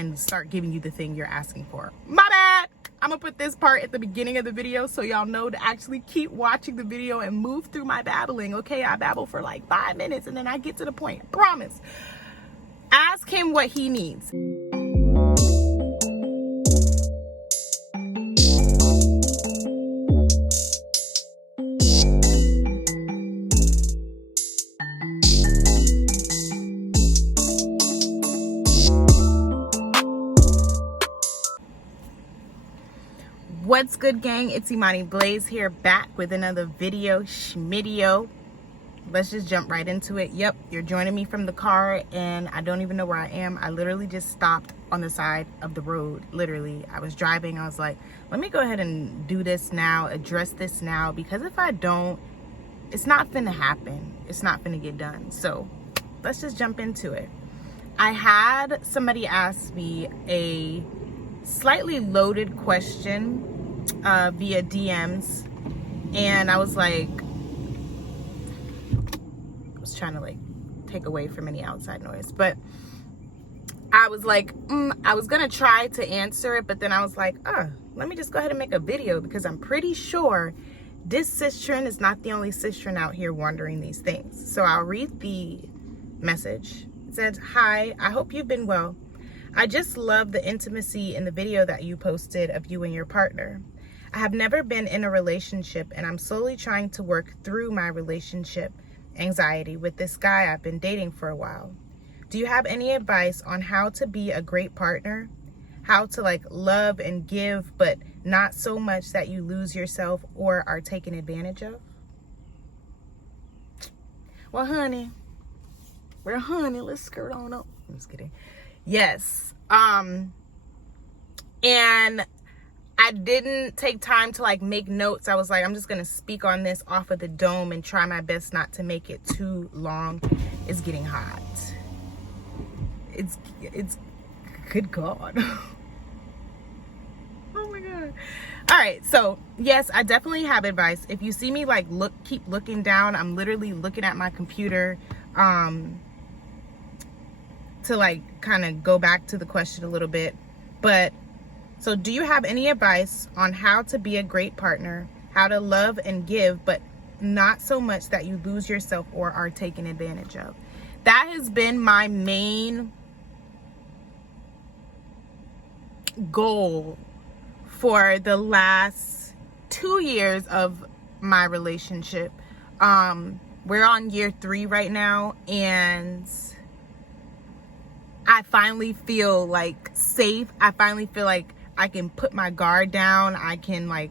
and start giving you the thing you're asking for. My bad. I'm gonna put this part at the beginning of the video so y'all know to actually keep watching the video and move through my babbling. Okay, I babble for like 5 minutes and then I get to the point. I promise. Ask him what he needs. What's good, gang? It's imaniblaize here, back with another video schmidio. Let's just jump right into it. Yep, you're joining me from the car and I don't even know where I am. I literally just stopped on the side of the road. Literally, I was driving. I was like, let me go ahead and do this now, address this now, because if I don't, it's not finna happen. It's not finna get done. So let's just jump into it. I had somebody ask me a slightly loaded question via DMs, and I was like, I was trying to like take away from any outside noise, but I was like, I was gonna try to answer it, but then I was like, let me just go ahead and make a video, because I'm pretty sure this cisgender is not the only cisgender out here wondering these things. So I'll read the message. It says, "Hi, I hope you've been well. I just love the intimacy in the video that you posted of you and your partner. I have never been in a relationship, and I'm slowly trying to work through my relationship anxiety with this guy I've been dating for a while. Do you have any advice on how to be a great partner? How to like love and give, but not so much that you lose yourself or are taken advantage of?" Well, honey, let's skirt on up. I'm just kidding. Yes. And I didn't take time to like make notes. I was like, I'm just gonna speak on this off of the dome and try my best not to make it too long. It's getting hot. It's good God. Oh my God. All right, so yes, I definitely have advice. If you see me like keep looking down, I'm literally looking at my computer to like kind of go back to the question a little bit. But so, do you have any advice on how to be a great partner, how to love and give, but not so much that you lose yourself or are taken advantage of? That has been my main goal for the last 2 years of my relationship. We're on year 3 right now, and I finally feel like safe. I finally feel like I can put my guard down. I can like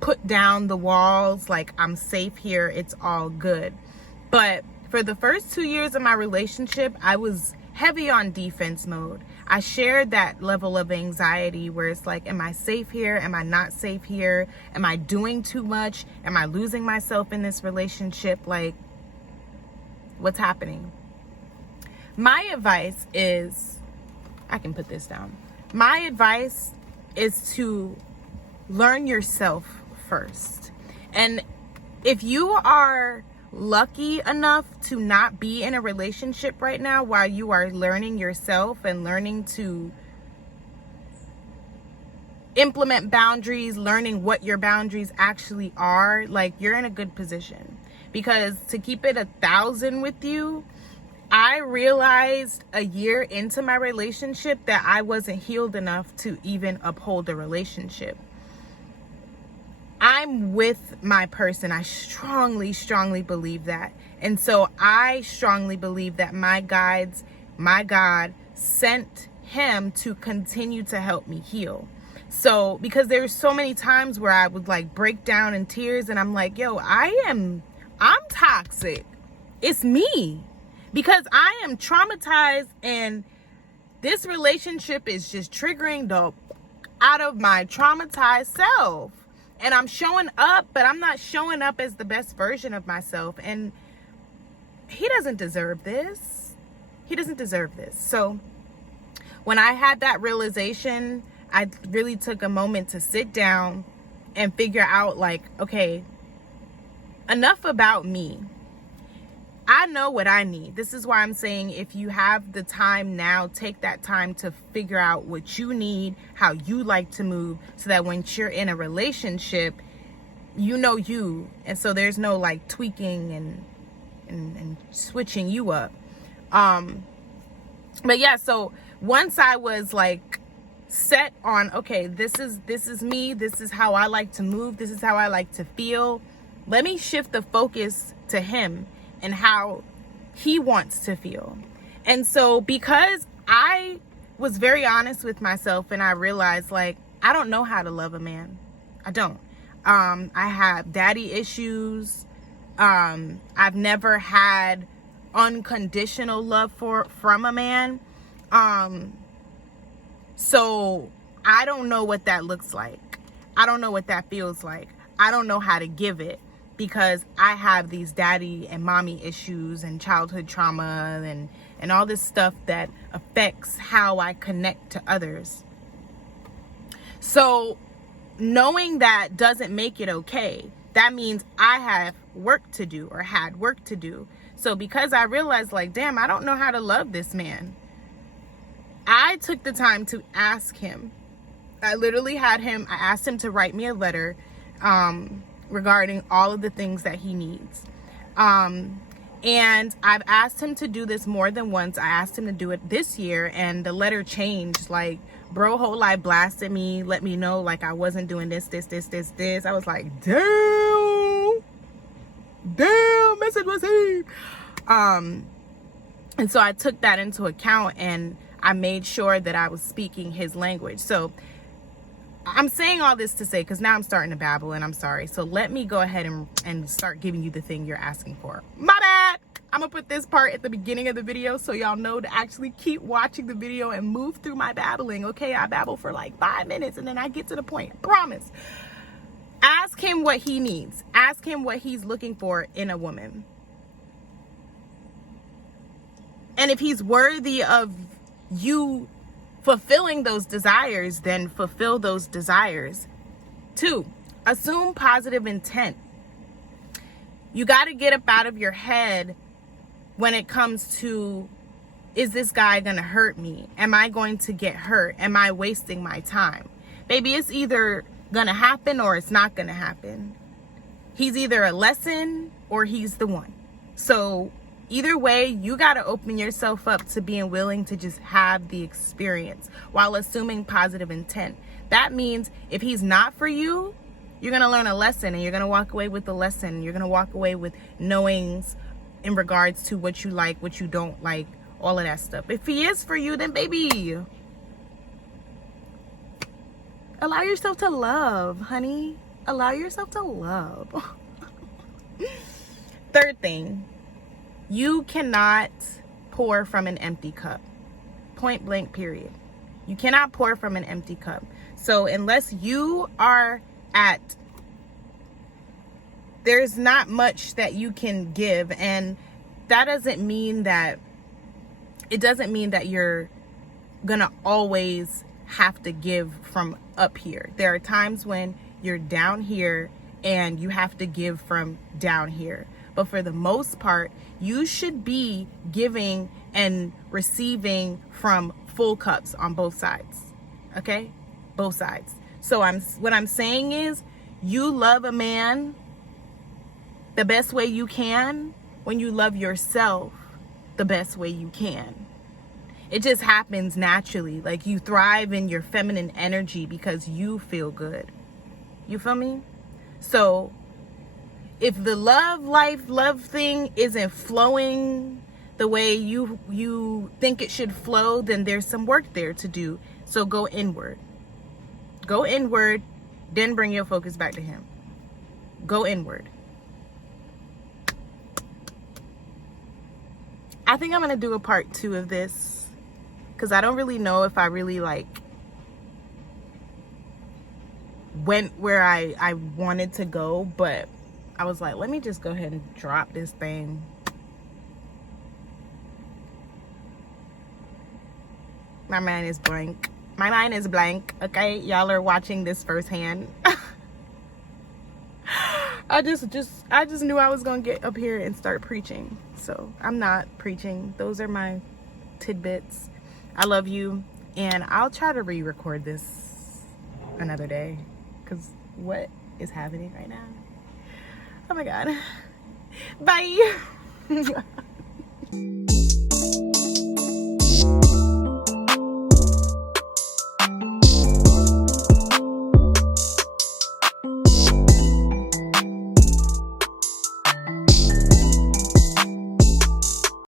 put down the walls. Like, I'm safe here. It's all good. But for the first 2 years of my relationship, I was heavy on defense mode. I shared that level of anxiety where it's like, am I safe here? Am I not safe here? Am I doing too much? Am I losing myself in this relationship? Like, what's happening? My advice is, I can put this down. My advice is to learn yourself first. And if you are lucky enough to not be in a relationship right now while you are learning yourself and learning to implement boundaries, learning what your boundaries actually are, like, you're in a good position. Because to keep it 1,000 with you, I realized a year into my relationship that I wasn't healed enough to even uphold a relationship. I'm with my person. I strongly, strongly believe that. And so I strongly believe that my God sent him to continue to help me heal. So, because there's so many times where I would like break down in tears and I'm like, yo, I'm toxic. It's me. Because I am traumatized, and this relationship is just triggering the out of my traumatized self. And I'm showing up, but I'm not showing up as the best version of myself. And he doesn't deserve this. He doesn't deserve this. So when I had that realization, I really took a moment to sit down and figure out like, okay, enough about me. I know what I need. This is why I'm saying, if you have the time now, take that time to figure out what you need, how you like to move, so that when you're in a relationship, you know you, and so there's no like tweaking and switching you up. But yeah, so once I was like set on, okay, this is me, this is how I like to move, this is how I like to feel, let me shift the focus to him and how he wants to feel. And so because I was very honest with myself, and I realized, like, I don't know how to love a man. I don't. I have daddy issues. I've never had unconditional love from a man. So I don't know what that looks like. I don't know what that feels like. I don't know how to give it, because I have these daddy and mommy issues and childhood trauma and all this stuff that affects how I connect to others. So knowing that doesn't make it okay. That means I have work to do, or had work to do. So because I realized, like, damn, I don't know how to love this man, I took the time to ask him. I literally I asked him to write me a letter regarding all of the things that he needs. And I've asked him to do this more than once. I asked him to do it this year, and the letter changed. Like, bro whole life blasted me, let me know like I wasn't doing this. I was like, damn, message was he. And so I took that into account, and I made sure that I was speaking his language. So I'm saying all this to say, because now I'm starting to babble, and I'm sorry. So let me go ahead and start giving you the thing you're asking for. My bad. I'm gonna put this part at the beginning of the video so y'all know to actually keep watching the video and move through my babbling. Okay, I babble for like 5 minutes and then I get to the point. I promise. Ask him what he needs. Ask him what he's looking for in a woman. And if he's worthy of you fulfilling those desires, then fulfill those desires. 2, assume positive intent. You got to get up out of your head when it comes to, is this guy going to hurt me? Am I going to get hurt? Am I wasting my time? Baby, it's either going to happen or it's not going to happen. He's either a lesson or he's the one. So either way, you got to open yourself up to being willing to just have the experience while assuming positive intent. That means if he's not for you, you're going to learn a lesson, and you're going to walk away with the lesson. You're going to walk away with knowings in regards to what you like, what you don't like, all of that stuff. If he is for you, then baby, allow yourself to love, honey. Allow yourself to love. 3rd thing, you cannot pour from an empty cup. Point blank, period. You cannot pour from an empty cup. So unless you are there's not much that you can give, and that doesn't mean that you're gonna always have to give from up here. There are times when you're down here and you have to give from down here, but for the most part, you should be giving and receiving from full cups on both sides. Okay, both sides. So what I'm saying is, you love a man the best way you can when you love yourself the best way you can. It just happens naturally. Like, you thrive in your feminine energy because you feel good. You feel me? So if the love thing isn't flowing the way you think it should flow, then there's some work there to do. So go inward. Go inward, then bring your focus back to him. Go inward. I think I'm going to do a part 2 of this, because I don't really know if I really went where I wanted to go, but I was like, let me just go ahead and drop this thing. My mind is blank. My mind is blank, okay? Y'all are watching this firsthand. I just knew I was gonna get up here and start preaching. So I'm not preaching. Those are my tidbits. I love you, and I'll try to re-record this another day, because what is happening right now? Oh my God. Bye.